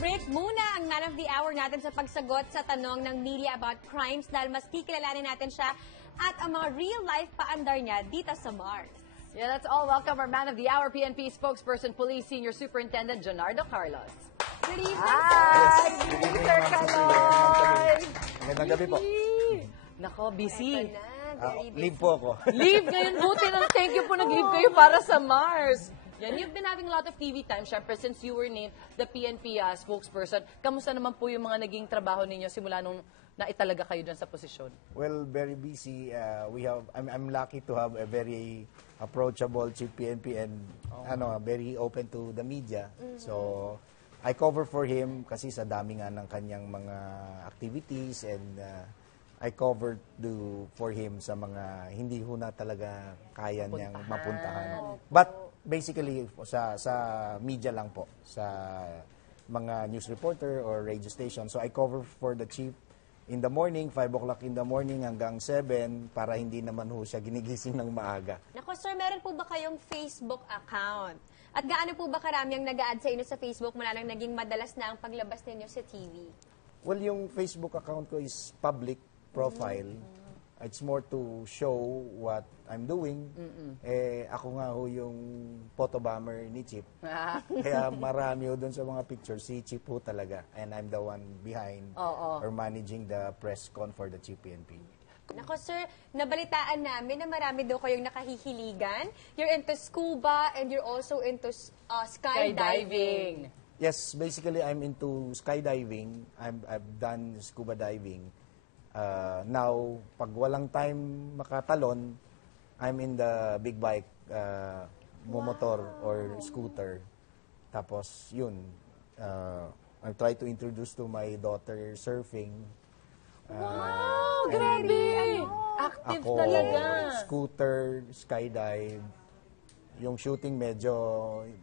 break muna ang man of the hour natin sa pagsagot sa tanong ng media about crimes dahil mas kikilalanin natin siya at ang mga real-life paandar niya dito sa Mars. Yeah, that's all. Welcome our man of the hour, PNP spokesperson, Police Senior Superintendent Jonardo Carlos. Good evening, Hi! Good evening, Sir Caloy! Magandang gabi po. Nako, busy. Leave po ako. Leave ngayon. Buti na thank you po nag-leave kayo para sa Mars. Yan, you've been having a lot of TV time, syempre, since you were named the PNP spokesperson. Kamusta naman po yung mga naging trabaho ninyo simula nung naitalaga kayo dyan sa posisyon? Well, very busy. I'm lucky to have a very approachable chief PNP and very open to the media. So, I cover for him kasi sa dami nga ng kanyang mga activities and I covered for him sa mga hindi ho na talaga kaya niyang mapuntahan. But basically sa media lang po, sa mga news reporter or radio station. So I cover for the chief in the morning, 5 o'clock in the morning hanggang 7 para hindi naman ho siya ginigising ng maaga. Nako sir, meron po ba kayong Facebook account? At gaano po ba karami ang nag-a-add sa inyo sa Facebook mula nang naging madalas na ang paglabas ninyo sa TV? Well, yung Facebook account ko is public profile. It's more to show what I'm doing. Ako nga ho yung photo bomber ni Chip. Kaya marami ho doon sa mga pictures. Si Chip ho talaga. And I'm the one behind or managing the press con for the Chief PNP. Nako sir, nabalitaan namin na marami daw kayong nakahihiligan. You're into scuba and you're also into skydiving. Yes, basically I'm into skydiving. I've done scuba diving. Now, pag walang time makatalon, I'm in the big bike, motor or scooter. Tapos, yun, I try to introduce to my daughter surfing. Wow! Grabe! Active Ako, talaga. Scooter, skydive. Yung shooting medyo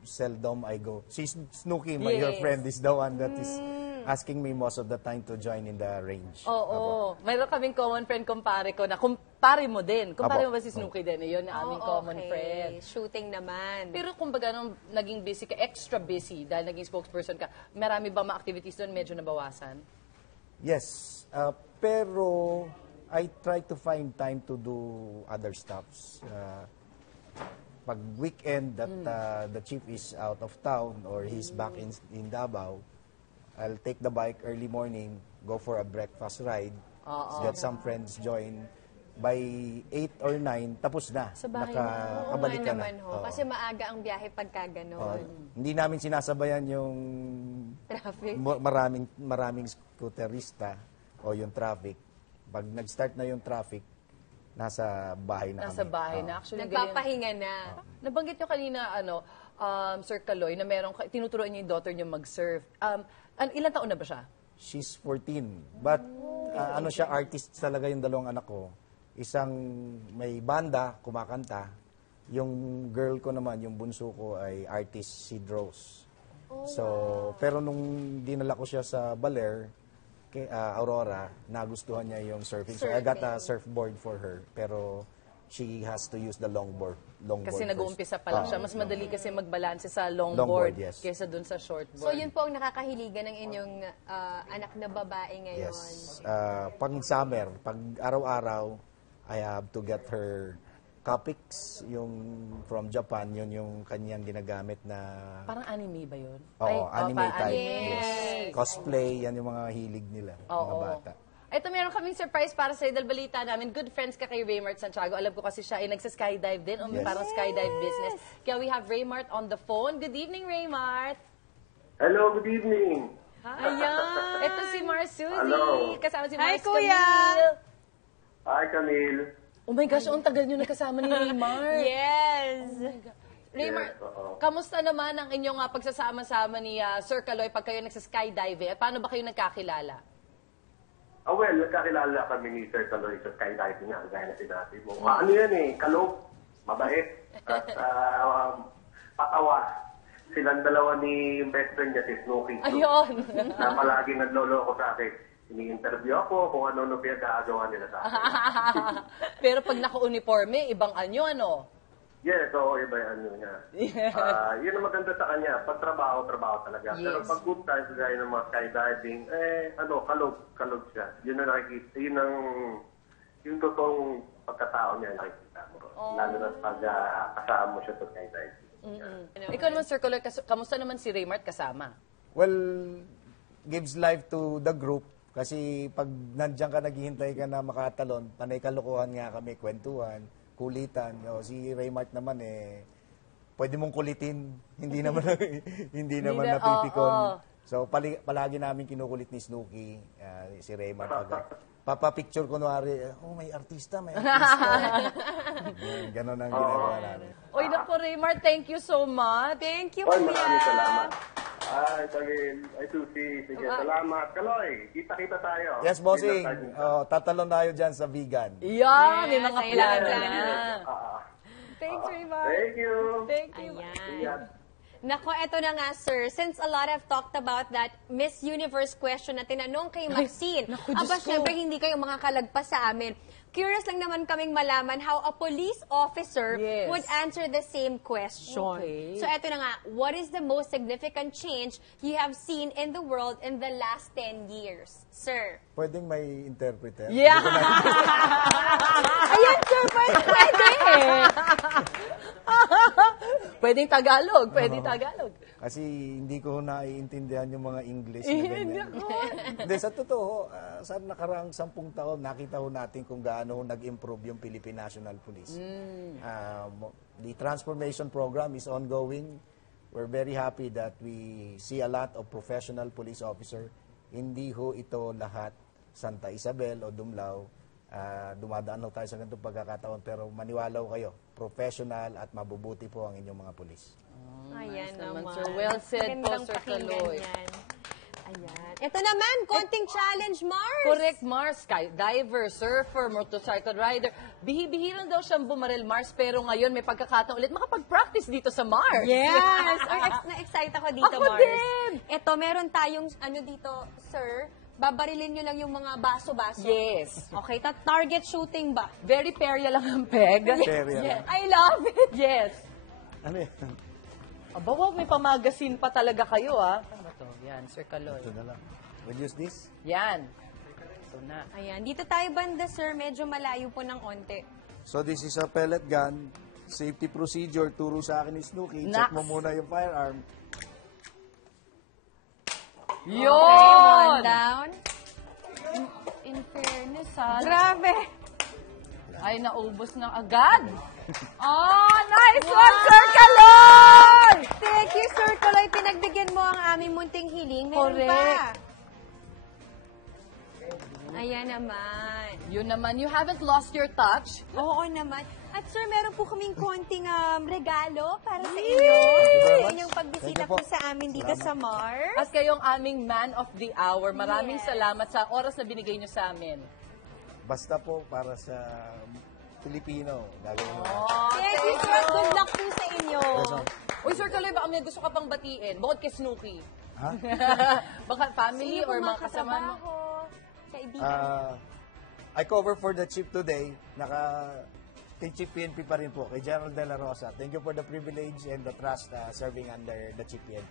seldom I go. Si Snooki, your friend, is the one that is asking me most of the time to join in the range. Oo. Mayroon kaming common friend, kumpare ko, na kumpare mo din. Kumpare mo Apo. ba si Snooki din? Yun ang aming common friend. Shooting naman. Pero kumbaga, nung naging busy ka, extra busy, dahil naging spokesperson ka, marami ba mga activities doon medyo nabawasan? Yes. Pero I try to find time to do other stuffs. Pag weekend that the chief is out of town or he's back in Davao, I'll take the bike early morning, go for a breakfast ride, get some friends join. By 8 or 9, tapos na. Sa bahay nakabalik ka na. Naman ho, kasi maaga ang biyahe pagka ganon. Hindi namin sinasabayan yung Traffic. maraming scooterista o yung traffic. Pag nag-start na yung traffic, nasa bahay na Nasa kami. bahay na. Actually, Nagpapahinga na. Nabanggit nyo kanina, Sir Caloy, na tinuturuan niyo yung daughter niyo mag-surf. Ilan taon na ba siya? She's 14. But siya, artist talaga yung dalawang anak ko. Isang may banda, kumakanta. Yung girl ko naman, yung bunso ko ay artist, si Rose. Pero nung dinala ko siya sa Baler, kay Aurora, nagustuhan niya yung surfing. So I got a surfboard for her. Pero she has to use the longboard. Kasi nag-uumpisa pa lang siya. Mas madali kasi magbalanse sa Longboard, longboard yes. kaysa dun sa shortboard. So yun po ang nakakahiligan ng inyong anak na babae ngayon. Yes. Pag summer, pag araw-araw, I have to get her Copics, yung from Japan, yun yung kanyang ginagamit na... Parang anime ba yun? Oo, anime type. Yes. Yes. Cosplay, yan yung mga hilig nila, mga bata. Ito, meron kaming surprise para sa dahil balita namin. Good friends ka kay Raymart Santiago. Alam ko kasi siya ay nagsa-skydive din. O parang skydive business. Kaya we have Raymart on the phone. Good evening, Raymart. Hello, good evening. Ayan. Ito si Mars Suzy. Hello. Kasama si Hi, Mars Kuya. Camille. Hi, Camille. Oh my gosh, ang tagal nyo nakasama ni Raymart. Yes. Raymart, Yes, oo. kamusta naman ang inyong pagsasama-sama ni Sir Caloy pag kayo nagsa-skydiving? At paano ba kayo nagkakilala? Well, nagkakilala kami ni Sir Caloy sa skydiving nga, gaya na sinabi mo. Ano yan kalog, mabait, at patawa. Silang dalawa ni best friend niya, si Snooki. Ayun. Na palagi nagloloko sa akin. Ini-interview ako kung ano-ano pinagkakagawa nila sa akin. Pero pag naka-uniforme, ibang anyo, ano? Yes, oo, iba yung ano niya. Yun ang maganda sa kanya. Pag trabaho talaga. Pero Yes. pag good times, gaya ng mga skydiving, kalog siya. Yun ang nakikita, yung totoong pagkatao niya nakikita mo. Lalo na pag kasama mo siya sa skydiving. Ikaw naman, Sir Kaloy, kamusta naman si Raymart kasama? Well, gives life to the group. Kasi pag nandiyan ka, naghihintay ka na makatalon, panay kalokohan nga kami, kwentuhan, kulitan. O, si Raymart naman pwede mong kulitin, hindi naman napipikon. So palagi namin kinukulit ni Snooki, si Raymart papapicture kunwari, may artista. Ganon ang ginagawa namin. Oy, naku, Raymart, thank you so much. Thank you, Oy, Kuya. maraming salamat. Susi. Sige, salamat. Kaloy, kita-kita tayo. Yes, bossing. Tatalon tayo dyan sa vegan. Yan, may Yes, mga ay, plano plano na. Thanks, Raymart. Thank you. Thank you. Ayan. Nako, eto na nga, sir. Since a lot have talked about that Miss Universe question na tinanong kay Maxine, naku, Diyos ko. syempre hindi kayo makakalagpas sa amin. Curious lang naman kaming malaman how a police officer Yes. would answer the same question. Okay. So eto na nga, what is the most significant change you have seen in the world in the last 10 years? Sir. Pwedeng may interpreter. Yeah. Ayan, sir, pwede. Pwedeng Tagalog, pwedeng Tagalog. Kasi hindi ko naiintindihan yung mga English na ganyan. Hindi, sa totoo, sa nakaraang 10 taon, nakita ho natin kung gaano nag-improve yung Philippine National Police. The transformation program is ongoing. We're very happy that we see a lot of professional police officer. Hindi ho ito lahat Santa Isabel o Dumlao. Dumadaan ho tayo sa ganitong pagkakataon, pero maniwala ho kayo, professional at mabubuti po ang inyong mga pulis. Ayan naman, naman. sir. Well said po, Magandang Sir pakinggan Kaloy. yan. Ayan. Ito naman, konting challenge, Mars. Correct, Mars. Skydiver, surfer, motorcycle rider. Bihibihirang daw siyang bumaril, Mars, pero ngayon may pagkakataon ulit makapag-practice dito sa Mars. Yes! Na-excite ako dito, Ako Mars. din! Ito, meron tayong, dito, sir, babarilin nyo lang yung mga baso-baso. Yes. Okay, target shooting ba? Very perya lang ang peg. Perya lang. I love it! Yes. Ano yan? Aba, wag, may pamagasin pa talaga kayo, ah. Ano ba to? Yan, Sir Kaloy. Ito na lang. We'll use this. Yan. Ito na. Ayan, dito tayo banda, sir. Medyo malayo po ng onte. So this is a pellet gun. Safety procedure. Turo sa akin ni Snooki. Nax. Check mo muna yung firearm. Yun! Okay, one down. In fairness, ha? Grabe! Ay, naubos na agad. Oh, nice one, Sir Kaloy! Thank you, Sir Kaloy. Pinagbigyan mo ang aming munting hiling. Meron Correct. pa. Ayan naman. Yun naman, you haven't lost your touch. Oo naman. At sir, meron po kaming konting regalo para sa inyo. Sa inyong pagbisita Thank you po. po sa amin dito sa Mars. At kayong aming man of the hour. Maraming salamat sa oras na binigay nyo sa amin. Basta po para sa Pilipino. Gagawin mo. Thank you, sir. Good luck po sa inyo. Uy, Sir Kaloy, baka may gusto ka pang batiin. Bukod kay Snooki. Ha? Baka family Sino or po mga kasama mo. katrabaho, kaibigan. I cover for the chief today. Kay Chief PNP pa rin po, kay General De La Rosa. Thank you for the privilege and the trust serving under the Chief PNP.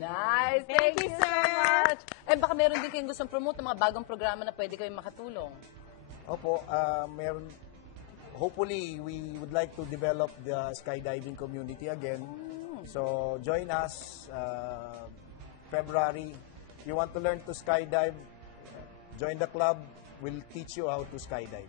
Nice! Thank you so much! Eh, baka meron din kayong gustong promote ng mga bagong programa na pwede kayong makatulong. Opo, meron. Hopefully, we would like to develop the skydiving community again. So, join us February. If you want to learn to skydive, join the club. We'll teach you how to skydive.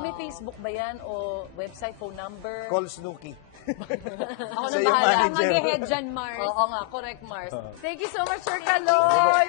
May Facebook ba yan o website, phone number? Call Snooki. Ako na Siya yung bahala. manager. Mag-head dyan, Mars. Oo nga, correct, Mars. Thank you so much, Sir Kaloy!